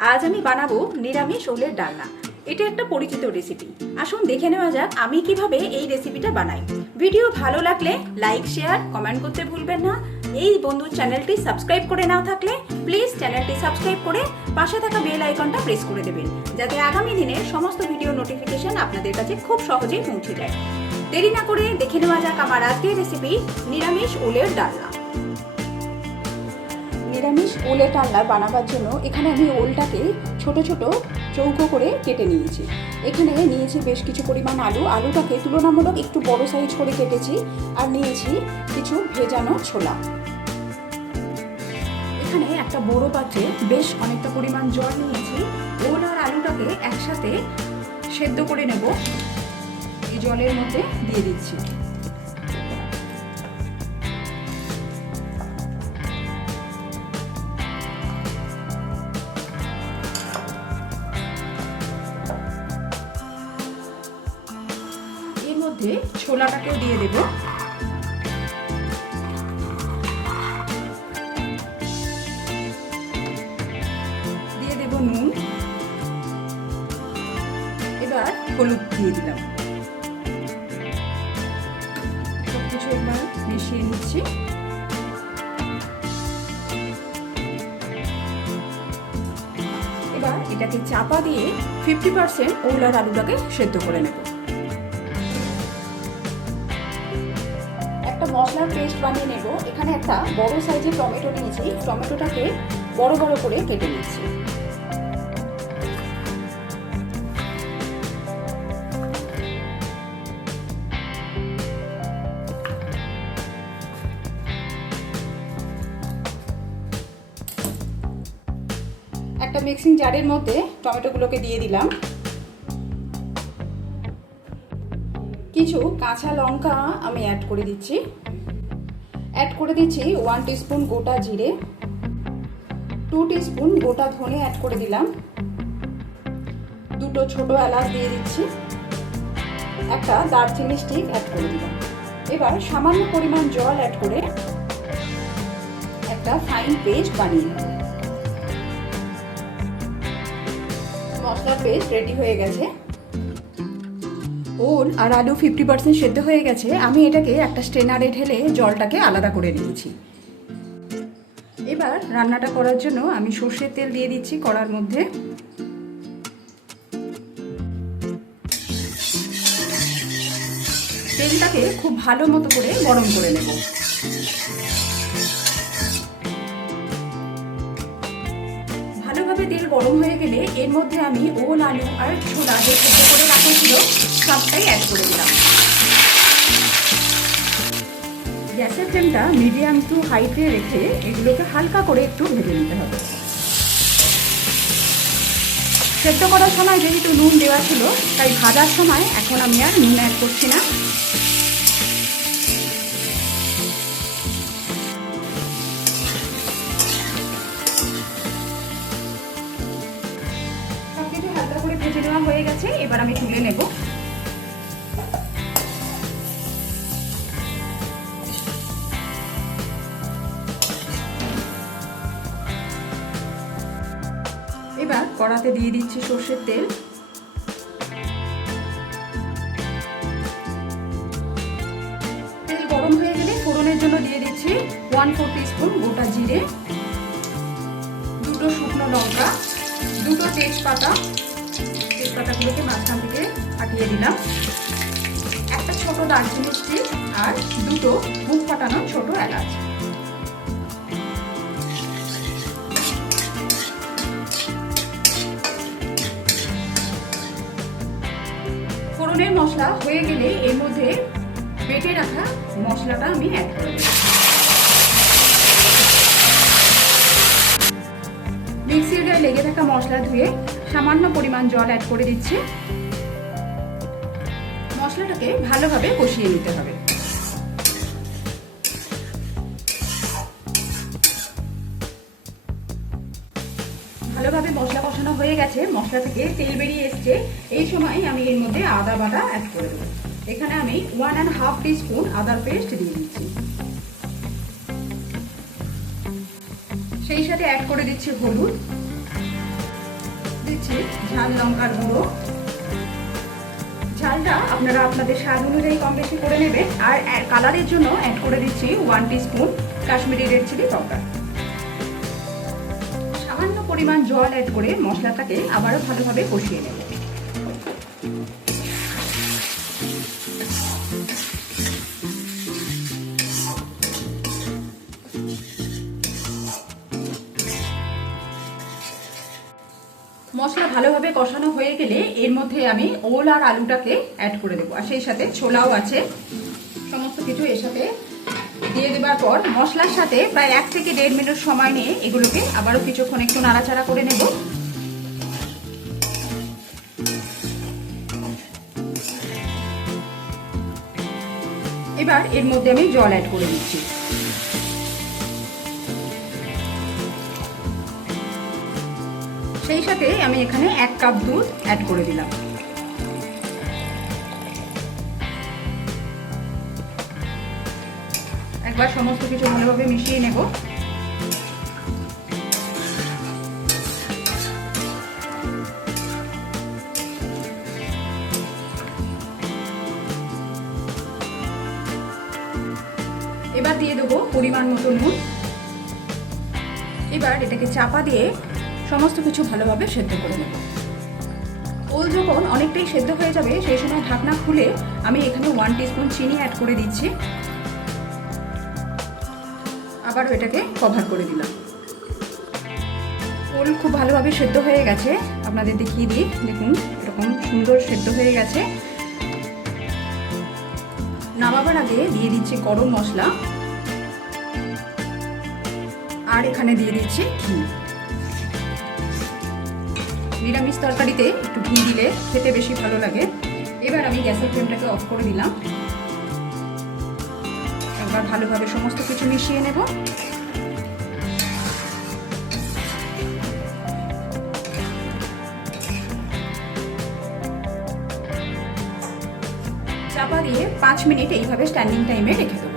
আজ আমি বানাবো নিরামিষ ওলের ডালনা। এটা একটা পরিচিত রেসিপি। আসুন দেখে নেওয়া যাক আমি কিভাবে এই রেসিপিটা বানাই। ভিডিও ভালো লাগলে লাইক, শেয়ার, কমেন্ট করতে ভুলবেন না। এই বন্ধুর চ্যানেলটি সাবস্ক্রাইব করে নাও থাকলে প্লিজ চ্যানেলটি সাবস্ক্রাইব করে পাশে থাকা বেল আইকনটা প্রেস করে দেবেন, যাতে আগামী দিনের সমস্ত ভিডিও নোটিফিকেশন আপনাদের কাছে খুব সহজেই পৌঁছে যায়। দেরি না করে দেখে নেওয়া যাক আমার আজকের রেসিপি নিরামিষ ওলের ডালনা। নিরামিষ ওলের ডালনা বানাবার জন্য এখানে আমি ওলটাকে ছোট ছোট চৌকো করে কেটে নিয়েছি। এখানে নিয়েছি বেশ কিছু পরিমাণ আলুটাকে তুলনামূলক একটু বড় সাইজ করে কেটেছি। আর নিয়েছি কিছু ভেজানো ছোলা। এখানে একটা বড় পাত্রে বেশ অনেকটা পরিমাণ জল নিয়েছি। ওল আর আলুটাকে একসাথে সেদ্ধ করে নেব। এই জলের মধ্যে দিয়ে দিচ্ছি। মধ্যে ছোলাটাকেও দিয়ে দেব। দিয়ে দেব নুন। এবার হলুদ দিয়ে দিলাম। সবকিছু একবার মিশিয়ে নিচ্ছি। এবার এটাকে চাপা দিয়ে 50% ওল আর আলুটাকে সেদ্ধ করে নেব। একটা মশলার পেস্ট বানিয়ে নেব। এখানে একটা বড় সাইজের টমেটো নিয়েছি। টমেটোটাকে বড় বড় করে কেটে নিচ্ছি। একটা মিক্সিং জারের মধ্যে টমেটোগুলোকে দিয়ে দিলাম। কিছু কাঁচা লঙ্কা আমি অ্যাড করে দিচ্ছি। 1 টিস্পুন গোটা জিরে, 2 টিস্পুন গোটা ধনে অ্যাড করে দিলাম। 2টো ছোট এলাচ দিয়ে দিচ্ছি। একটা দারচিনি স্টিক অ্যাড করে দিলাম। এবার সামান্য পরিমাণ জল অ্যাড করে একটা ফাইন পেস্ট বানিয়ে নেব। মশলার পেস্ট রেডি হয়ে গেছে। ওল আর আলু 50% সেদ্ধ হয়ে গেছে। আমি এটাকে একটা স্ট্রেনারে ঢেলে জলটাকে আলাদা করে নিয়েছি। এবার রান্নাটা করার জন্য আমি সর্ষের তেল দিয়ে দিচ্ছি কড়ার মধ্যে। তেলটাকে খুব ভালো মতো করে গরম করে নেব। ভালোভাবে তেল গরম হয়ে গেলে এর মধ্যে আমি ওল, আলু আর ছোলা যে সেদ্ধ করে রাখা ছিল সবটাই অ্যাড করে দিলাম। গ্যাসের ফ্লেমটা মিডিয়াম টু হাইতে রেখে এগুলোকে হালকা করে একটু ভেজে নিতে হবে। সেদ্ধ করার সময় যেহেতু নুন দেওয়া ছিল, তাই ভাজার সময় এখন আমি আর নুন অ্যাড করছি না। সবকিছু হালকা করে ভেজে নেওয়া হয়ে গেছে। এবার আমি তুলে নেব। এবার কড়াতে দিয়ে দিচ্ছি সর্ষের তেল। তেল গরম হয়ে গেলে ফোড়নের জন্য দিয়ে দিচ্ছি 1/4 টিস্পুন গোটা জিরে, 2টো শুকনো লঙ্কা, 2টো তেজপাতা। তেজপাতাগুলোকে মাঝখান থেকে ফাটিয়ে দিলাম। একটা ছোট দারচিনি স্টিক আর 2টো মুখ ফাটানো ছোট এলাচ। ফোড়নের মশলা হয়ে গেলে এর মধ্যে বেটে রাখা মশলাটা আমি অ্যাড করে দেব। মিক্সির গায়ে লেগে থাকা মশলা ধুয়ে সামান্য পরিমাণ জল অ্যাড করে দিচ্ছি। মশলাটাকে ভালোভাবে কষিয়ে নিতে হবে। ভালোভাবে মশলা কষানো হয়ে গেছে। মশলা থেকে তেল বেরিয়ে এসছে। এই সময় আমি এর মধ্যে আদা বাটা অ্যাড করে দেবো। এখানে আমি 1.5 টিস্পুন আদার পেস্ট দিয়ে দিচ্ছি। সেই সাথে অ্যাড করে দিচ্ছি হলুদ, দিচ্ছি ঝাল লঙ্কার গুঁড়ো। ঝালটা আপনারা আপনাদের স্বাদ অনুযায়ী কম বেশি করে নেবেন। আর কালারের জন্য অ্যাড করে দিচ্ছি 1 teaspoon Kashmiri red chilli powder. সামান্য পরিমাণ জল অ্যাড করে মশলাটাকে আবারও ভালোভাবে কষিয়ে নেব। মশলা ভালোভাবে কষানো হয়ে গেলে এর মধ্যে আমি ওল আর আলুটাকে অ্যাড করে দেবো, আর সেই সাথে ছোলাও আছে। সমস্ত কিছু এর সাথে দিয়ে দেবার পর মশলার সাথে প্রায় 1 থেকে 1.5 মিনিট সময় নিয়ে এগুলোকে আবারও কিছুক্ষণ একটু নাড়াচাড়া করে নেব। এবার এর মধ্যে আমি জল অ্যাড করে দিচ্ছি। সেই সাথে আমি এখানে 1 কাপ দুধ অ্যাড করে দিলাম। একবার সমস্ত কিছু ভালোভাবে মিশিয়ে নেব। এবার দিয়ে দেবো পরিমাণ মতো নুন। এবার এটাকে চাপা দিয়ে সমস্ত কিছু ভালোভাবে সেদ্ধ করে নেব। ওল যখন অনেকটাই সেদ্ধ হয়ে যাবে সেই সময় ঢাকনা খুলে আমি এখানে 1 টিস্পুন চিনি অ্যাড করে দিচ্ছি। আবার এটাকে কভার করে দিলাম। ওল খুব ভালোভাবে সেদ্ধ হয়ে গেছে, আপনাদের দেখিয়ে দিই। দেখুন এরকম সুন্দর সেদ্ধ হয়ে গেছে। নামাবার আগে দিয়ে দিচ্ছি গরম মশলা, আর এখানে দিয়ে দিচ্ছি ঘি। নিরামিষ তরকারিতে একটু ঘি দিলে খেতে বেশি ভালো লাগে। এবার আমি গ্যাসের ফ্লেমটাকে অফ করে দিলাম। একবার ভালোভাবে সমস্ত কিছু মিশিয়ে নেব। চাপা দিয়ে 5 মিনিট এইভাবে স্ট্যান্ডিং টাইমে রেখে দেবো।